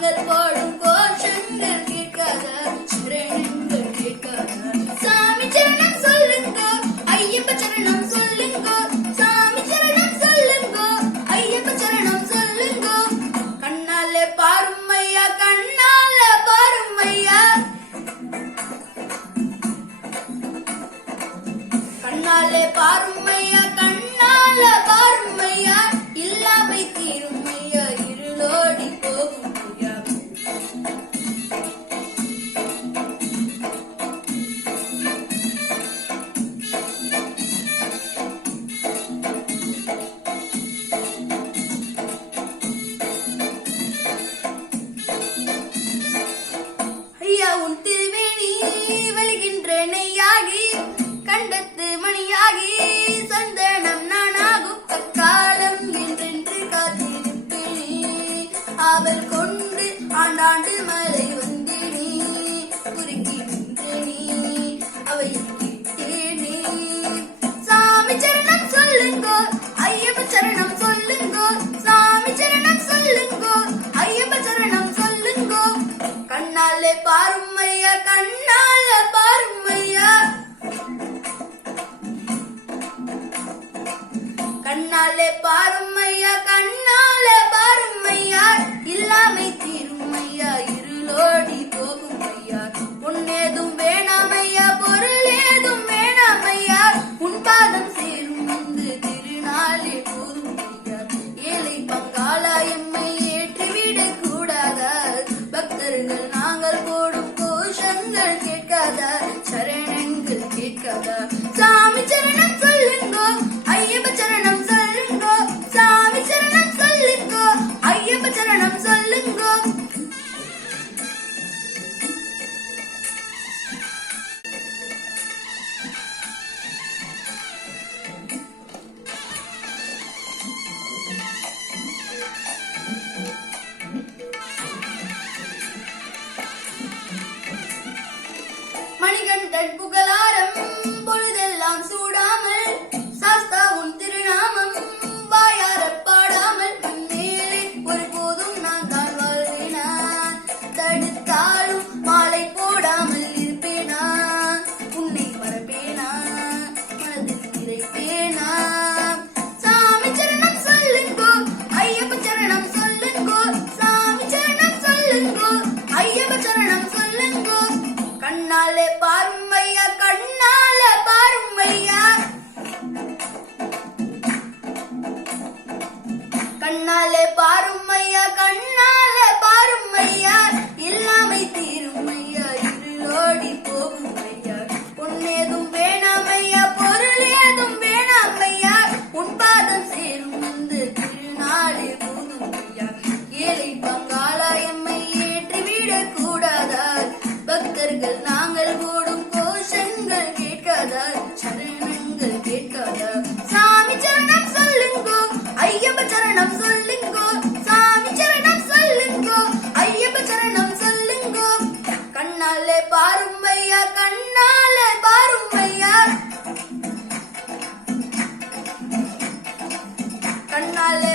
Hanggat ko ஆண்டாண்டு மலை வந்து நீ குறுக்கி நின்று நீ அவை நீ சாமி சரணம் சொல்லுங்கோ ஐயப்ப சரணம் சொல்லுங்கோ சாமி சரணம் சொல்லுங்கோ ஐயப்ப சரணம் சொல்லுங்கோ. கண்ணாலே பாரும் ஐயா கண்ணால பாரும் ஐயா கண்ணாலே பாரும் ஐயா கண்ணால பாரும் இல்லாமை தீரும் வேணாமையா இருளோடி போகும் ஐயா பொன்னேதும் வேணாமையா? பொருள் ஏதும் வேணாமையா? உன் பாதம் சேரும் வந்து திருநாளே போதும் ஐயா ஏழை பங்காள எம்மை ஏற்றிவிட கூடாதா? பக்தர்கள் நாங்கள் போடும் கோஷங்கள் षड्पुगलारम् கண்ணாலே பாருமையா கண்ணாலே பாருமையா. கண்ணாலே